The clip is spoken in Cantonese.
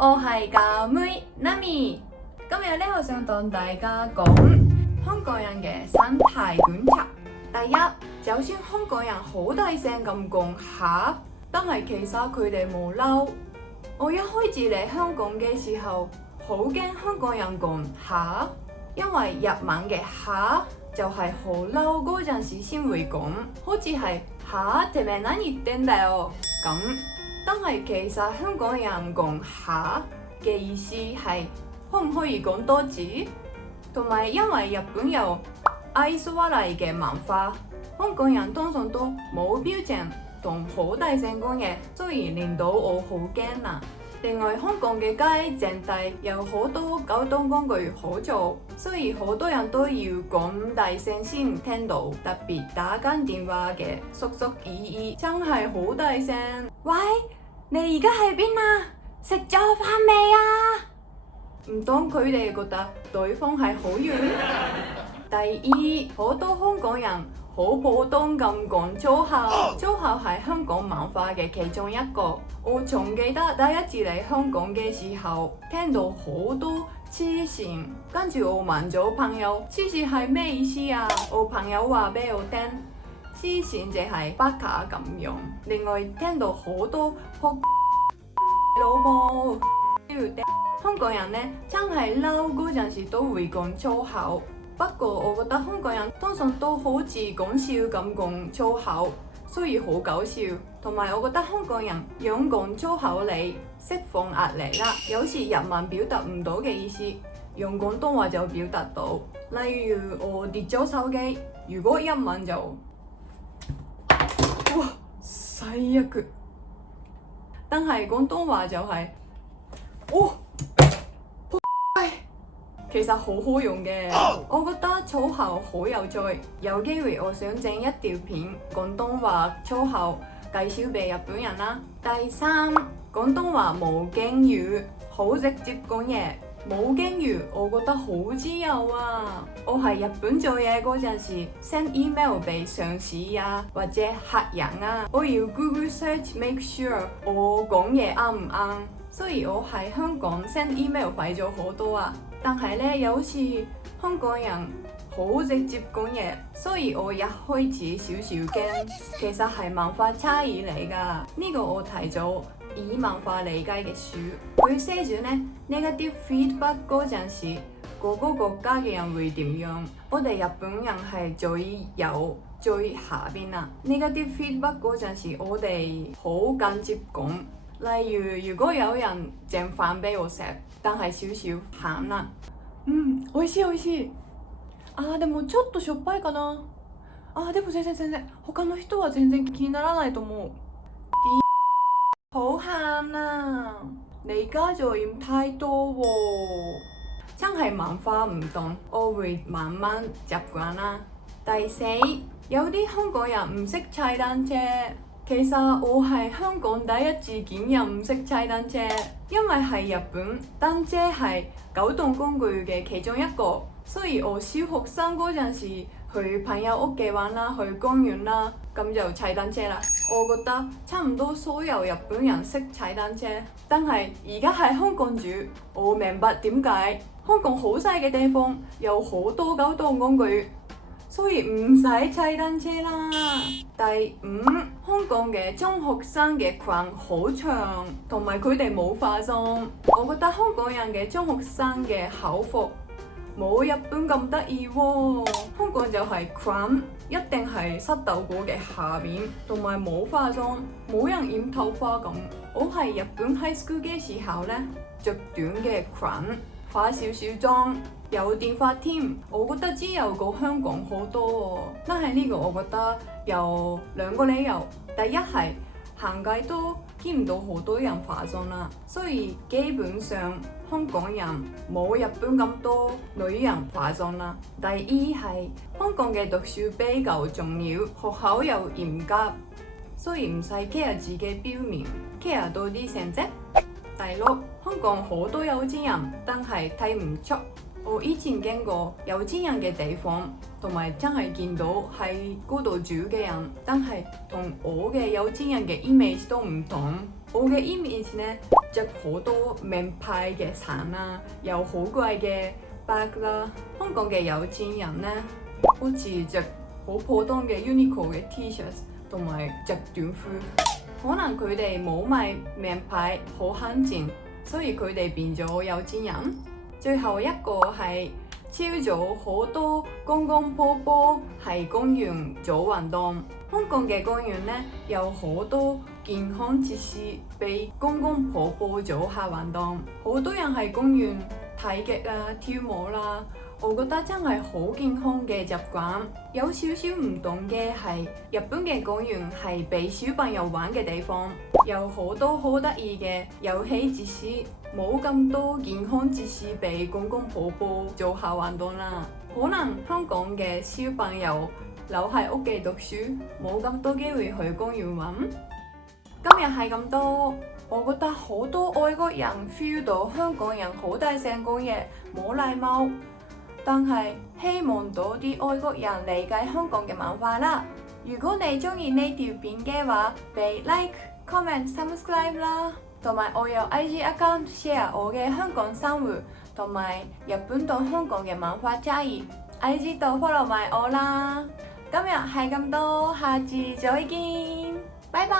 我係教妹 Nami。今日咧，我想同大家講香港人嘅生態觀察。第一，就算香港人好大聲咁講嚇，但係其實佢哋冇嬲。我一開始嚟香港嘅時候，好驚香港人講嚇，因為日文嘅嚇就係好嬲嗰陣時先會講，好似係嚇てめえ何言ってんだよ咁。但係其實香港人講嚇嘅意思係可唔可以講多字，同埋因為日本有愛想笑い嘅文化，香港人通常都冇表情同好大聲講嘢，所以令到我好驚啦。另外，香港嘅街整體有好多交通工具好嘈，所以好多人都要講大聲先聽到。特別打緊電話嘅叔叔姨姨真係好大聲。喂，你而家喺邊啊？食咗飯未啊？唔通佢哋覺得對方係好遠？第二，好多香港人好普通咁講粗口，粗口係香港文化嘅其中一個。我仲記得第一次嚟香港嘅時候，聽到好多黐線，跟住我問咗朋友，黐線係咩意思啊？我朋友話俾我聽，黐線就係巴卡咁用。另外聽到好多仆老母，香港人呢真係嬲嗰陣時都會講粗口。不過我覺得香港人通常都好似講笑咁講粗口，所以好搞笑。同埋我覺得香港人用講粗口嚟釋放壓力啦，有時日文表達唔到嘅意思，用廣東話就表達到。例如我跌咗手機，如果日文就哇最悪，但係廣東話就係哇其實好好用嘅，我覺得粗口好有趣。有機會我想整一條片廣東話粗口介紹俾日本人啦。第三，廣東話冇敬語，好直接講嘢。冇敬語，我覺得好自由啊！我喺日本做嘢嗰陣時 ，send email 俾上司啊或者客人啊，我要 Google search make sure 我講嘢啱唔啱。所以我喺香港 send email 快咗好多啊！但係咧，有時香港人好直接講嘢，所以我一開始少少驚。其實係文化差異嚟㗎。呢個我睇咗以文化理解嘅書，佢寫住呢 negative feedback 嗰陣時，個個國家嘅人會點樣？我哋日本人係最下邊啊。negative feedback 嗰陣時，我哋好間接講。例如，如果有人整飯俾我食，但係少少鹹啦，美味しい美味しい。でもちょっとしょっぱいかな。でも全然他の人は全然気にならないと思う。好鹹啊！你加咗鹽太多喎，真係文化唔同，我會慢慢習慣啦。第四，有啲香港人唔識踩單車。其實我係香港第一次見人唔識踩單車，因為喺日本單車係交通工具嘅其中一個，所以我小學生嗰陣時去朋友屋企玩啦，去公園啦，咁就踩單車啦。我覺得差唔多所有日本人識踩單車，但係而家喺香港住，我明白點解香港好細嘅地方有好多交通工具，所以唔使踩單車啦。第五，香港嘅中學生嘅裙好長，同埋佢哋冇化妝。我覺得香港人嘅中學生嘅校服冇日本咁得意喎。香港就係裙一定係膝頭哥嘅下面，同埋冇化妝，冇人染頭髮咁。我喺日本 high school 嘅時候呢，着短嘅裙，化少少妝。有電髮添，我覺得自由過香港好多喎。但係呢個我覺得有兩個理由。第一係行街都見唔到好多人化妝啦，所以基本上香港人冇日本咁多女人化妝啦。第二係香港嘅讀書比較重要，學校又嚴格，所以唔使 care 自己表面 ，care 多啲成績。第六，香港好多有錢人，但係睇唔出。我以前經過有錢人嘅地方，同埋真係見到喺嗰度住嘅人，但係同我嘅有錢人嘅 image 都唔同。我嘅 image 呢，着好多名牌嘅衫啦，有好貴嘅 bag 啦。香港嘅有錢人呢，好似着好普通嘅 Uniqlo 嘅 T-shirt 同埋着短褲，可能佢哋冇買名牌，好慳錢，所以佢哋變咗有錢人。最後一個係朝早好多公公婆婆喺公園做運動。香港嘅公園呢，有好多健康設施俾公公婆婆做下運動，好多人喺公園睇劇啊、跳舞啦。我覺得真係好健康嘅習慣。有少少唔同嘅係，日本嘅公園係俾小朋友玩嘅地方，有好多好得意嘅遊戲設施，冇咁多健康設施俾公公婆婆做下運動啦。可能香港嘅小朋友留喺屋企讀書，冇咁多機會去公園玩。今日係咁多，我覺得好多外國人 feel 到香港人好大聲講嘢，冇禮貌。但係希望多啲外國人理解香港嘅文化啦。如果你中意呢條片嘅話，俾 like、comment、subscribe 啦。同埋我有 IG account share 我嘅香港生活同埋日本同香港嘅文化差異。IG 度 follow 埋我啦。今日係咁多，下次再見，拜拜。